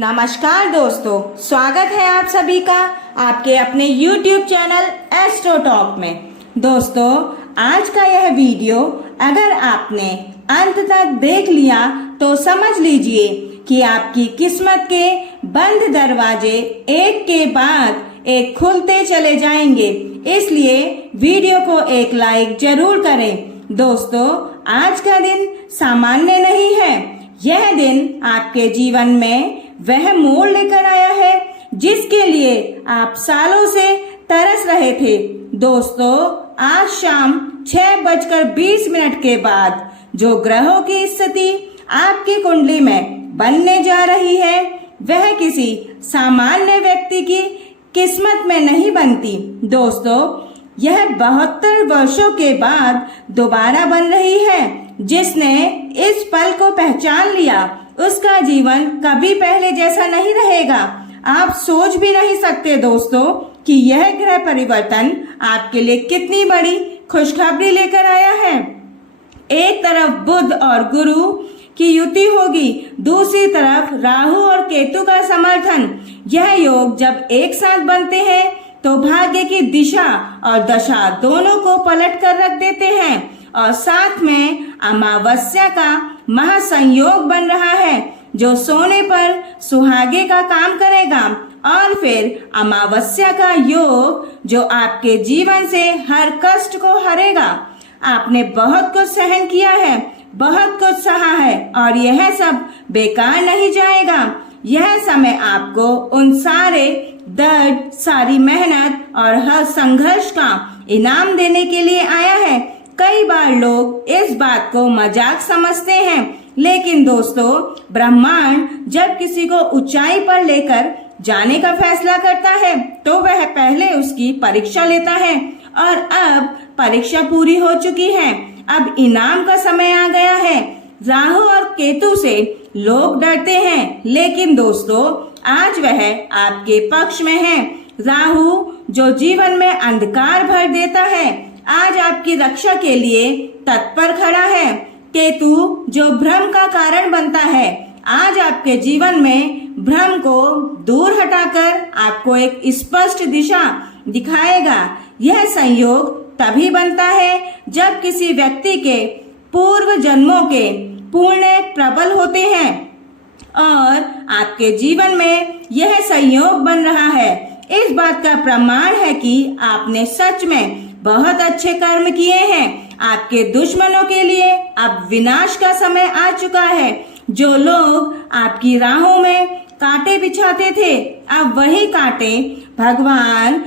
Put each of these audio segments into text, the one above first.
नमस्कार दोस्तों, स्वागत है आप सभी का आपके अपने YouTube चैनल एस्ट्रो टॉक में। दोस्तों, आज का यह वीडियो अगर आपने अंत तक देख लिया तो समझ लीजिए कि आपकी किस्मत के बंद दरवाजे एक के बाद एक खुलते चले जाएंगे, इसलिए वीडियो को एक लाइक जरूर करें। दोस्तों, आज का दिन सामान्य नहीं है। यह दिन आपके जीवन में वह मोड़ लेकर आया है जिसके लिए आप सालों से तरस रहे थे। दोस्तों, आज शाम 6:20 के बाद जो ग्रहों की स्थिति आपकी कुंडली में बनने जा रही है वह किसी सामान्य व्यक्ति की किस्मत में नहीं बनती। दोस्तों, यह 72 वर्षों के बाद दोबारा बन रही है। जिसने इस पल को पहचान लिया उसका जीवन कभी पहले जैसा नहीं रहेगा। आप सोच भी नहीं सकते दोस्तों कि यह ग्रह परिवर्तन आपके लिए कितनी बड़ी खुशखबरी लेकर आया है। एक तरफ बुध और गुरु की युति होगी, दूसरी तरफ राहु और केतु का समर्थन। यह योग जब एक साथ बनते हैं तो भाग्य की दिशा और दशा दोनों को पलट कर रख देते हैं और साथ में अमावस्या का महासंयोग बन रहा है जो सोने पर सुहागे का काम करेगा, और फिर अमावस्या का योग जो आपके जीवन से हर कष्ट को हरेगा। आपने बहुत कुछ सहन किया है, बहुत कुछ सहा है और यह सब बेकार नहीं जाएगा। यह समय आपको उन सारे दर्द, सारी मेहनत और हर संघर्ष का इनाम देने के लिए आया है। कई बार लोग इस बात को मजाक समझते हैं, लेकिन दोस्तों, ब्रह्मांड जब किसी को ऊंचाई पर लेकर जाने का फैसला करता है तो वह पहले उसकी परीक्षा लेता है और अब परीक्षा पूरी हो चुकी है। अब इनाम का समय आ गया है। राहु और केतु से लोग डरते हैं, लेकिन दोस्तों, आज वह आपके पक्ष में है। राहु जो जीवन में अंधकार भर देता है आज आपकी रक्षा के लिए तत्पर खड़ा है। केतु जो भ्रम का कारण बनता है आज आपके जीवन में भ्रम को दूर हटाकर आपको एक स्पष्ट दिशा दिखाएगा। यह संयोग तभी बनता है जब किसी व्यक्ति के पूर्व जन्मों के पुण्य प्रबल होते हैं और आपके जीवन में यह संयोग बन रहा है। इस बात का प्रमाण है कि आपने सच में बहुत अच्छे कर्म किए हैं। आपके दुश्मनों के लिए अब विनाश का समय आ चुका है। जो लोग आपकी राहों में कांटे बिछाते थे अब वही कांटे भगवान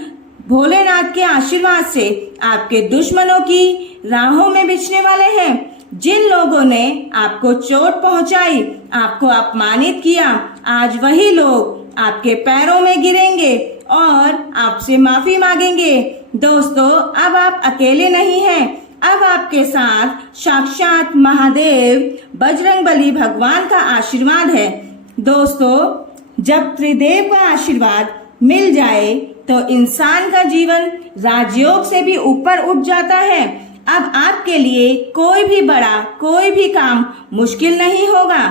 भोलेनाथ के आशीर्वाद से आपके दुश्मनों की राहों में बिछने वाले हैं। जिन लोगों ने आपको चोट पहुंचाई, आपको अपमानित किया, आज वही लोग आपके पैरों में गिरेंगे और आपसे माफी मांगेंगे। दोस्तों, अब आप अकेले नहीं हैं। अब आपके साथ साक्षात महादेव बजरंगबली भगवान का आशीर्वाद है। दोस्तों, जब त्रिदेव का आशीर्वाद मिल जाए तो इंसान का जीवन राजयोग से भी ऊपर उठ जाता है। अब आपके लिए कोई भी बड़ा, कोई भी काम मुश्किल नहीं होगा।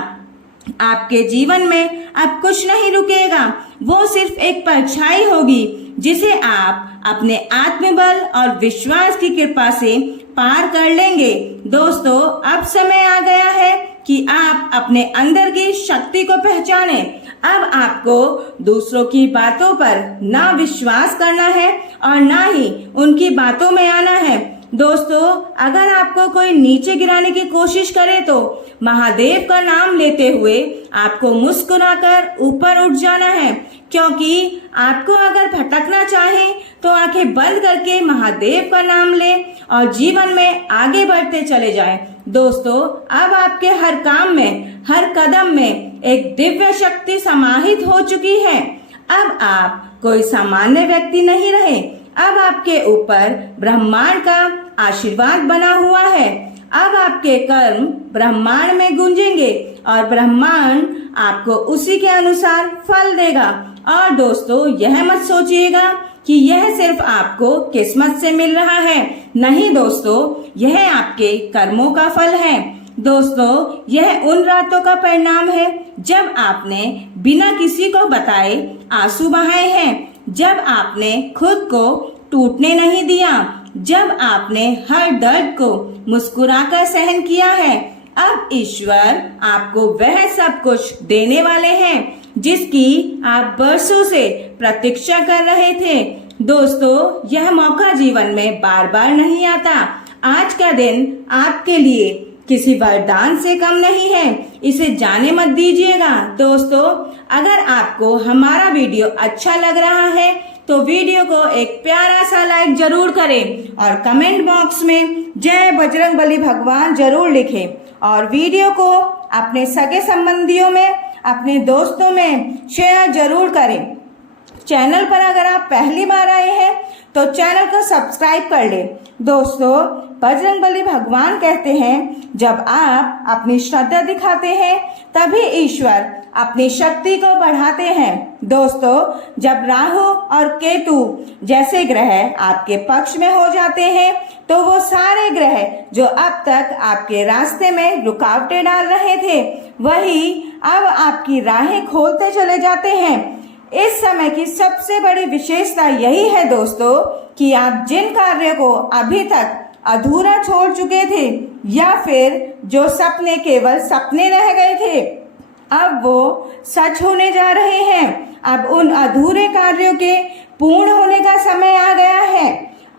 आपके जीवन में अब कुछ नहीं रुकेगा, वो सिर्फ एक परछाई होगी जिसे आप अपने आत्मबल और विश्वास की कृपा से पार कर लेंगे। दोस्तों, अब समय आ गया है कि आप अपने अंदर की शक्ति को पहचाने। अब आपको दूसरों की बातों पर ना विश्वास करना है और ना ही उनकी बातों में आना है। दोस्तों, अगर आपको कोई नीचे गिराने की कोशिश करे तो महादेव का नाम लेते हुए आपको मुस्कुराकर ऊपर उठ जाना है, क्योंकि आपको अगर भटकना चाहे तो आंखें बंद करके महादेव का नाम ले और जीवन में आगे बढ़ते चले जाएं। दोस्तों, अब आपके हर काम में, हर कदम में एक दिव्य शक्ति समाहित हो चुकी है। अब आप कोई सामान्य व्यक्ति नहीं रहे। अब आपके ऊपर ब्रह्मांड का आशीर्वाद बना हुआ है। अब आपके कर्म ब्रह्मांड में गूंजेंगे और ब्रह्मांड आपको उसी के अनुसार फल देगा। और दोस्तों, यह मत सोचिएगा कि यह सिर्फ आपको किस्मत से मिल रहा है। नहीं दोस्तों, यह आपके कर्मों का फल है। दोस्तों, यह उन रातों का परिणाम है जब आपने बिना किसी को बताए आंसू बहाए हैं, जब आपने खुद को टूटने नहीं दिया, जब आपने हर दर्द को मुस्कुराकर सहन किया है। अब ईश्वर आपको वह सब कुछ देने वाले हैं जिसकी आप बरसों से प्रतीक्षा कर रहे थे। दोस्तों, यह मौका जीवन में बार बार नहीं आता। आज का दिन आपके लिए किसी वरदान से कम नहीं है, इसे जाने मत दीजिएगा। दोस्तों, अगर आपको हमारा वीडियो अच्छा लग रहा है तो वीडियो को एक प्यारा सा लाइक जरूर करें और कमेंट बॉक्स में जय बजरंगबली भगवान जरूर लिखें और वीडियो को अपने सगे संबंधियों में, अपने दोस्तों में शेयर जरूर करें। चैनल पर अगर आप पहली बार आए हैं तो चैनल को सब्सक्राइब कर लें। दोस्तों, बजरंगबली भगवान कहते हैं, जब आप अपनी श्रद्धा दिखाते हैं तभी ईश्वर अपनी शक्ति को बढ़ाते हैं। दोस्तों, जब राहु और केतु जैसे ग्रह आपके पक्ष में हो जाते हैं तो वो सारे ग्रह जो अब तक आपके रास्ते में रुकावटें डाल रहे थे, वही अब आपकी राहें खोलते चले जाते हैं। इस समय की सबसे बड़ी विशेषता यही है दोस्तों कि आप जिन कार्यों को अभी तक अधूरा छोड़ चुके थे या फिर जो सपने केवल सपने रह गए थे, अब वो सच होने जा रहे हैं। अब उन अधूरे कार्यों के पूर्ण होने का समय आ गया है।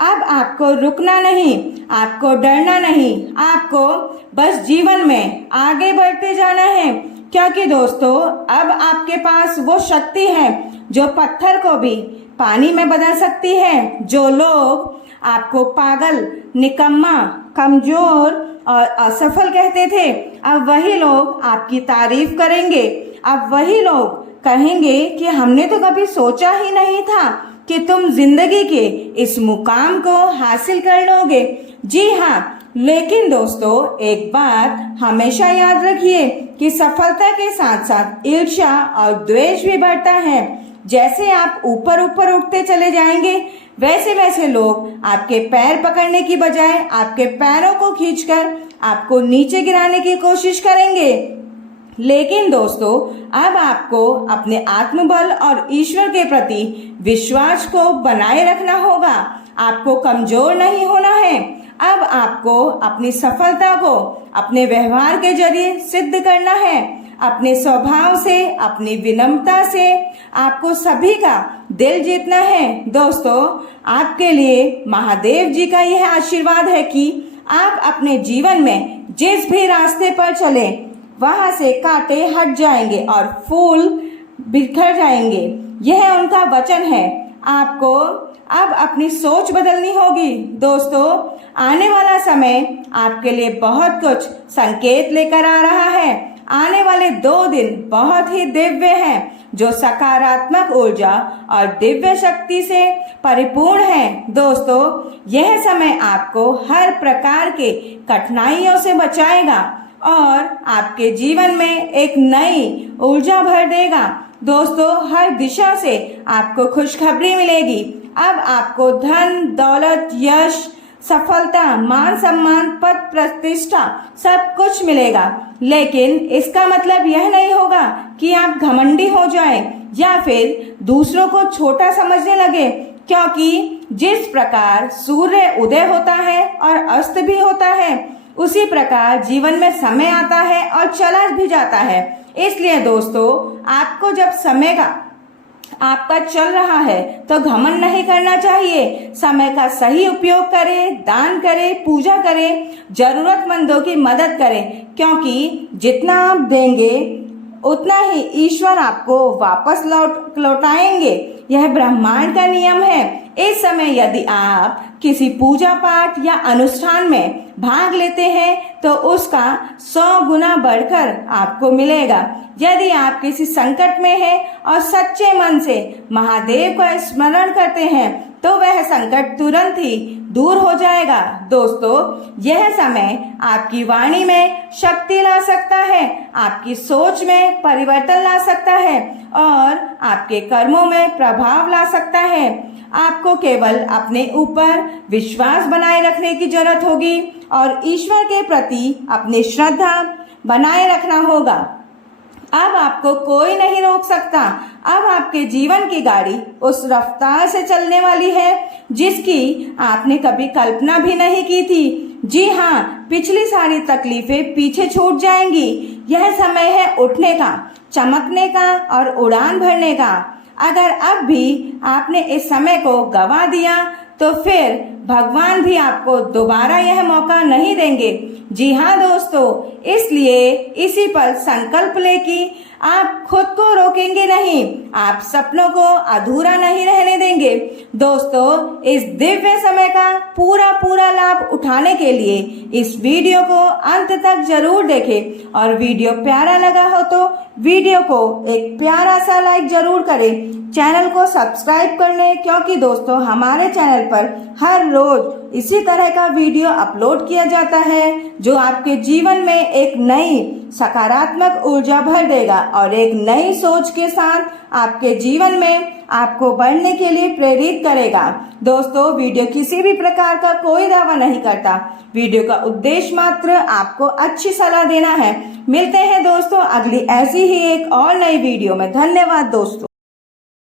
अब आपको रुकना नहीं, आपको डरना नहीं, आपको बस जीवन में आगे बढ़ते जाना है, क्योंकि दोस्तों अब आपके पास वो शक्ति है जो पत्थर को भी पानी में बदल सकती है। जो लोग आपको पागल, निकम्मा, कमजोर और असफल कहते थे, अब वही लोग आपकी तारीफ करेंगे। अब वही लोग कहेंगे कि हमने तो कभी सोचा ही नहीं था कि तुम जिंदगी के इस मुकाम को हासिल कर लोगे। जी हाँ, लेकिन दोस्तों एक बात हमेशा याद रखिए कि सफलता के साथ साथ ईर्ष्या और द्वेष भी बढ़ता है। जैसे आप ऊपर ऊपर उठते चले जाएंगे, वैसे वैसे लोग आपके पैर पकड़ने की बजाय आपके पैरों को खींचकर आपको नीचे गिराने की कोशिश करेंगे। लेकिन दोस्तों, अब आपको अपने आत्मबल और ईश्वर के प्रति विश्वास को बनाए रखना होगा। आपको कमजोर नहीं होना है। अब आपको अपनी सफलता को अपने व्यवहार के जरिए सिद्ध करना है। अपने स्वभाव से, अपनी विनम्रता से आपको सभी का दिल जीतना है। दोस्तों, आपके लिए महादेव जी का यह आशीर्वाद है कि आप अपने जीवन में जिस भी रास्ते पर चले वहां से कांटे हट जाएंगे और फूल बिखर जाएंगे। यह उनका वचन है। आपको अब अपनी सोच बदलनी होगी। दोस्तों, आने वाला समय आपके लिए बहुत कुछ संकेत लेकर आ रहा है। आने वाले 2 दिन बहुत ही दिव्य हैं, जो सकारात्मक ऊर्जा और दिव्य शक्ति से परिपूर्ण है। दोस्तों, यह समय आपको हर प्रकार के कठिनाइयों से बचाएगा और आपके जीवन में एक नई ऊर्जा भर देगा। दोस्तों, हर दिशा से आपको खुशखबरी मिलेगी। अब आपको धन, दौलत, यश, सफलता, मान सम्मान, पद, प्रतिष्ठा सब कुछ मिलेगा। लेकिन इसका मतलब यह नहीं होगा कि आप घमंडी हो जाएं या फिर दूसरों को छोटा समझने लगे, क्योंकि जिस प्रकार सूर्य उदय होता है और अस्त भी होता है, उसी प्रकार जीवन में समय आता है और चला भी जाता है। इसलिए दोस्तों, आपको जब समय का आपका चल रहा है तो घमंड नहीं करना चाहिए। समय का सही उपयोग करें, दान करें, पूजा करें, जरूरतमंदों की मदद करें, क्योंकि जितना आप देंगे उतना ही ईश्वर आपको वापस लौटाएंगे। यह ब्रह्मांड का नियम है। इस समय यदि आप किसी पूजा पाठ या अनुष्ठान में भाग लेते हैं तो उसका 100 गुना बढ़कर आपको मिलेगा। यदि आप किसी संकट में हैं और सच्चे मन से महादेव का स्मरण करते हैं तो वह संकट तुरंत ही दूर हो जाएगा। दोस्तों, यह समय आपकी वाणी में शक्ति ला सकता है, आपकी सोच में परिवर्तन ला सकता है और आपके कर्मों में प्रभाव ला सकता है। आपको केवल अपने ऊपर विश्वास बनाए रखने की जरूरत होगी और ईश्वर के प्रति अपनी श्रद्धा बनाए रखना होगा। अब आपको कोई नहीं रोक सकता। अब आपके जीवन की गाड़ी उस रफ्तार से चलने वाली है जिसकी आपने कभी कल्पना भी नहीं की थी। जी हाँ, पिछली सारी तकलीफें पीछे छूट जाएंगी। यह समय है उठने का, चमकने का और उड़ान भरने का। अगर अब भी आपने इस समय को गवा दिया तो फिर भगवान भी आपको दोबारा यह मौका नहीं देंगे। जी हाँ दोस्तों, इसलिए इसी पर संकल्प ले कि आप खुद को रोकेंगे नहीं, आप सपनों को अधूरा नहीं रहने देंगे। दोस्तों, इस दिव्य समय का पूरा लाभ उठाने के लिए इस वीडियो को अंत तक जरूर देखें और वीडियो प्यारा लगा हो तो वीडियो को एक प्यारा सा लाइक जरूर करें। चैनल को सब्सक्राइब कर लें क्योंकि दोस्तों हमारे चैनल पर हर रोज इसी तरह का वीडियो अपलोड किया जाता है जो आपके जीवन में एक नई सकारात्मक ऊर्जा भर देगा और एक नई सोच के साथ आपके जीवन में आपको बढ़ने के लिए प्रेरित करेगा। दोस्तों, वीडियो किसी भी प्रकार का कोई दावा नहीं करता। वीडियो का उद्देश्य मात्र आपको अच्छी सलाह देना है। मिलते हैं दोस्तों अगली ऐसी ही एक और नई वीडियो में। धन्यवाद दोस्तों।